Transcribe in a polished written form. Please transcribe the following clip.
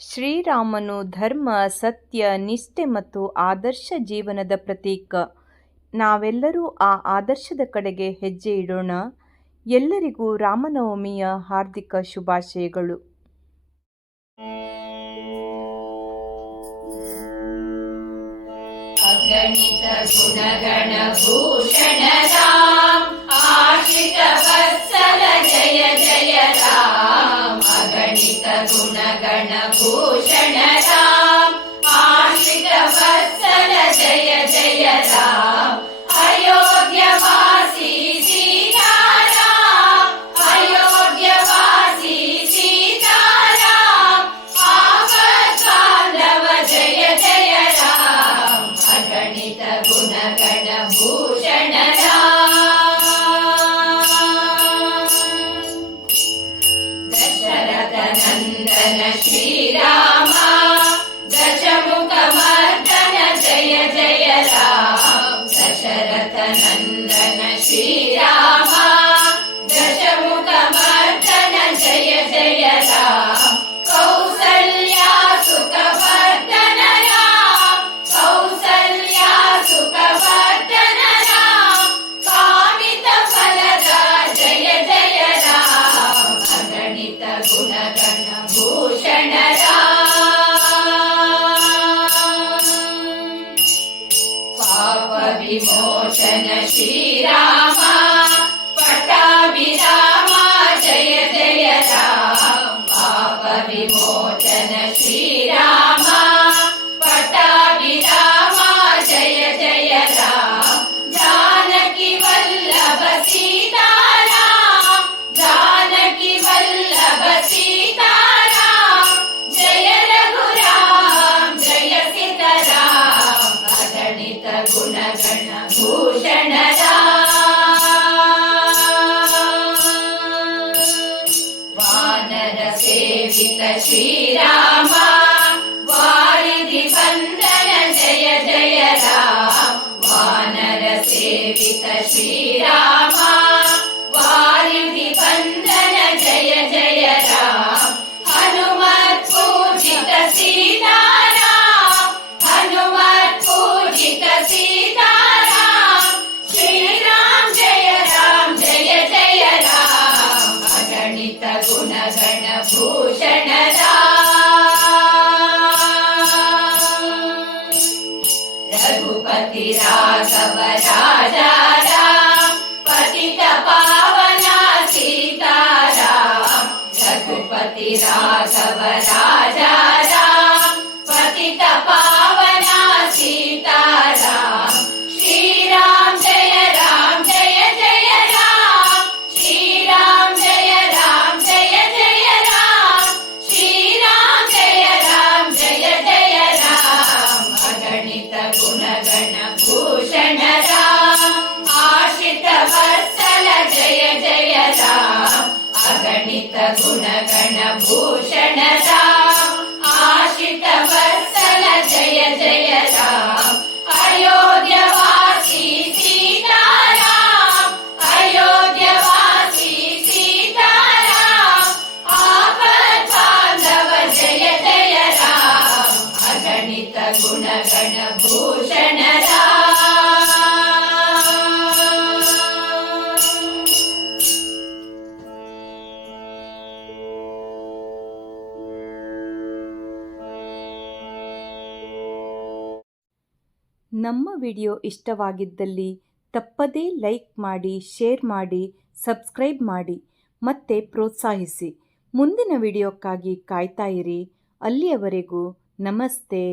ಶ್ರೀರಾಮನು ಧರ್ಮ, ಸತ್ಯ, ನಿಷ್ಠೆ ಮತ್ತು ಆದರ್ಶ ಜೀವನದ ಪ್ರತೀಕ. ನಾವೆಲ್ಲರೂ ಆ ಆದರ್ಶದ ಕಡೆಗೆ ಹೆಜ್ಜೆ ಇಡೋಣ. ಎಲ್ಲರಿಗೂ ರಾಮನವಮಿಯ ಹಾರ್ದಿಕ ಶುಭಾಶಯಗಳು. ಅಗಣಿತ ಗುಣಗಣ ಭೂಷಣ ರಾಮ, ಆಶ್ರಿತ ವತ್ಸಲ ಜಯ ಜಯ ರಾಮ. ಅಗಣಿತ ಗುಣಗಣ ಭೂಷಣ ರಾಮ, ಆಶ್ರಿತ ವತ್ಸಲ ಜಯ ಜಯ ರಾಮ. ಅಯೋಧ್ಯ ವಾಸಿ ಸೀತಾರಾಮ, ಅಯೋಧ್ಯ ವಾಸಿ ಸೀತಾರಾಮ. ಆಪತ್ ಬಾಂಧವ ಜಯ ಜಯ ರಾಮ. ಅಗಣಿತ ಗುಣಗಣ ಭೂಷಣ ರಾಮ. ದಶರಥ ನಂದನ ಶ್ರೀರಾಮ, ದಶಮುಖ ಮರ್ದನ ಜಯ ಜಯ ರಾಮ. ದಶರಥ ನಂದನ ಶ್ರೀರಾಮ, ದಶಮುಖ ಮರ್ದನ ಜಯ ಜಯ ರಾಮ. ಕೌಸಲ್ಯ ಸುಖವರ್ಧನ ರಾಮ, ಕೌಸಲ್ಯ ಸುಖವರ್ಧನ ರಾಮ. ಕಾಮಿತ ಫಲದ ಜಯ ಜಯ ರಾಮ. ಅಗಣಿತ ಗುಣಗಣ ಭೂಷಣ ರಾಮ. ಪಾಪ ವಿಮೋಚನ ಶ್ರೀರಾಮ, ಪಟ್ಟಾಭಿರಾಮ ಜಯ ಜಯ ರಾಮ. ಪಾಪ ವಿಮೋಚನ ಶ್ರೀರಾಮ, ಪಟ್ಟಾಭಿರಾಮ ಜಯ ಜಯ ರಾಮ. ಜಾನಕಿ ವಲ್ಲಭ ಸೀತಾರಾಮ, ಜಾನಕಿ ವಲ್ಲಭ ಸೀತಾರಾಮ. ಜಯ ರಘುರಾಮ ಜಯ ಸೀತಾರಾಮ. ಅಗಣಿತ ಗುಣಗಣ ಭೂಷಣ ರಾಮ. ವಾನರ ಸೇವಿತ ಶ್ರೀರಾಮ, ವಾರಿಧಿ ಬಂಧನ ಜಯ ಜಯ ರಾಮ. ವಾನರ ಸೇವಿತ ಶ್ರೀರಾಮ, ವಾರಿಧಿ ಬಂಧನ ಜಯ ಜಯ ರಾಮ. ಹನುಮತ್ ಪೂಜಿತ ಸೀತಾರಾಮ, ಹನುಮತ್ ಪೂಜಿತ ಸೀತಾರಾಮ. ಶ್ರೀರಾಮ್ ಜಯ ರಾಮ್ ಜಯ ಜಯ ರಾಮ. ಅಗಣಿತ ಗುಣಗಣ ಭೂಷಣ ರಾಮ. ರಘುಪತಿ ರಾಘವ ರಾಜಾ ರಾಮ, ಪತಿತ ಪಾವನ ಸೀತಾರಾಮ. ರಘುಪತಿ ರಾಘವ ರಾಜಾ ರಾಮ, ಪತಿತ ಪಾವನ ಸೀತಾರಾಮ. ಶ್ರೀರಾಮ್ ಜಯ ರಾಮ್ ಜಯ ಜಯ ರಾಮ. ಶ್ರೀರಾಮ್ ಜಯ ರಾಮ್ ಜಯ ಜಯ ರಾಮ. ಶ್ರೀರಾಮ್ ಜಯ ರಾಮ್ ಜಯ ಜಯ ರಾಮ. ಅಗಣಿತ ಗುಣಗಣ ಭೂಷಣ ರಾಮ, ಆಶ್ರಿತ ವತ್ಸಲ ಜಯ ಜಯ ರಾಮ. ಅಗಣಿತ ಗುಣಗಣ ಭೂಷಣ ರಾಮ, ಆಶ್ರಿತ ವತ್ಸಲ ಜಯ ಜಯ ರಾಮ. ಅಯೋಧ್ಯ ವಾಸಿ ಸೀತಾರಾಮ, ಅಯೋಧ್ಯ ವಾಸಿ ಸೀತಾರಾಮ. ಆಪತ್ ಬಾಂಧವ ಜಯ ಜಯ ರಾಮ. ಅಗಣಿತ ಗುಣಗಣ ಭೂಷಣ ರಾಮ. ನಮ್ಮ ವಿಡಿಯೋ ಇಷ್ಟವಾಗಿದ್ದಲ್ಲಿ ತಪ್ಪದೇ ಲೈಕ್ ಮಾಡಿ, ಶೇರ್ ಮಾಡಿ, ಸಬ್ಸ್ಕ್ರೈಬ್ ಮಾಡಿ ಮತ್ತೆ ಪ್ರೋತ್ಸಾಹಿಸಿ. ಮುಂದಿನ ವಿಡಿಯೋಕ್ಕಾಗಿ ಕಾಯ್ತಾ ಇರಿ. ಅಲ್ಲಿಯವರೆಗೂ ನಮಸ್ತೆ.